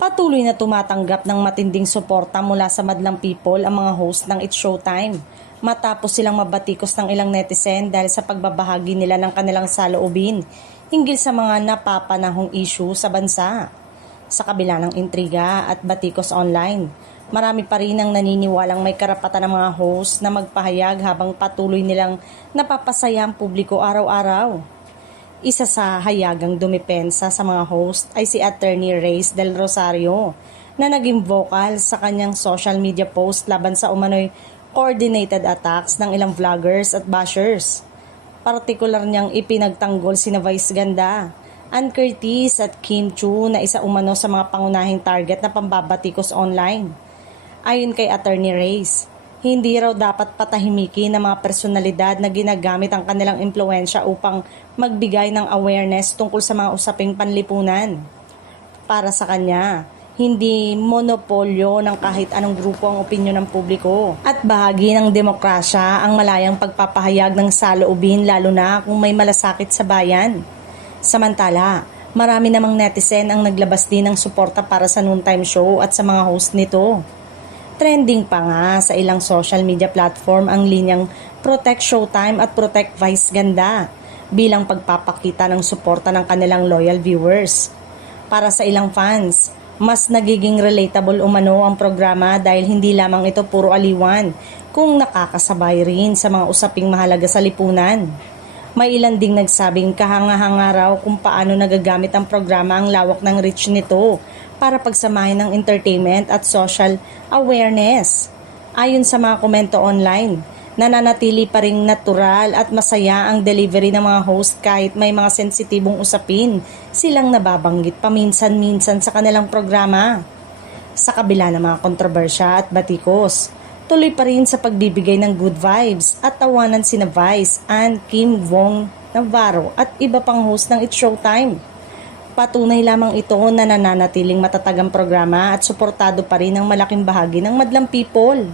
Patuloy na tumatanggap ng matinding suporta mula sa madlang people ang mga host ng It's Showtime matapos silang mabatikos ng ilang netizen dahil sa pagbabahagi nila ng kanilang saloobin hinggil sa mga napapanahong issue sa bansa. Sa kabila ng intriga at batikos online, marami pa rin ang naniniwalang may karapatan ng mga host na magpahayag habang patuloy nilang napapasaya ang publiko araw-araw. Isa sa hayagang dumepensa sa mga host ay si Attorney Reyes del Rosario na naging vocal sa kanyang social media post laban sa umano'y coordinated attacks ng ilang vloggers at bashers. Partikular niyang ipinagtanggol sina Vice Ganda, Ann Curtis at Kim Chu na isa umano sa mga pangunahing target na pambabatikos online. Ayon kay Attorney Reyes, hindi raw dapat patahimikin ng mga personalidad na ginagamit ang kanilang impluensya upang magbigay ng awareness tungkol sa mga usaping panlipunan. Para sa kanya, hindi monopolyo ng kahit anong grupo ang opinyon ng publiko at bahagi ng demokrasya ang malayang pagpapahayag ng saloobin lalo na kung may malasakit sa bayan. Samantala, marami namang netizen ang naglabas din ng suporta para sa noontime show at sa mga host nito. Trending pa nga sa ilang social media platform ang linyang Protect Showtime at Protect Vice Ganda bilang pagpapakita ng suporta ng kanilang loyal viewers. Para sa ilang fans, mas nagiging relatable umano ang programa dahil hindi lamang ito puro aliwan kung nakakasabay rin sa mga usaping mahalaga sa lipunan. May ilan ding nagsabing kahanga-hanga raw kung paano nagagamit ang programa ang lawak ng reach nito para pagsamahin ng entertainment at social awareness. Ayon sa mga komento online, nananatili pa ring natural at masaya ang delivery ng mga host kahit may mga sensitibong usapin silang nababanggit paminsan-minsan sa kanilang programa. Sa kabila ng mga kontrobersya at batikos, tuloy pa rin sa pagbibigay ng good vibes at tawanan sina Vice, Ann, Kim, Wong, Navarro at iba pang host ng It's Showtime. Patunay lamang ito na nananatiling matatag ang programa at suportado pa rin ng malaking bahagi ng madlang people.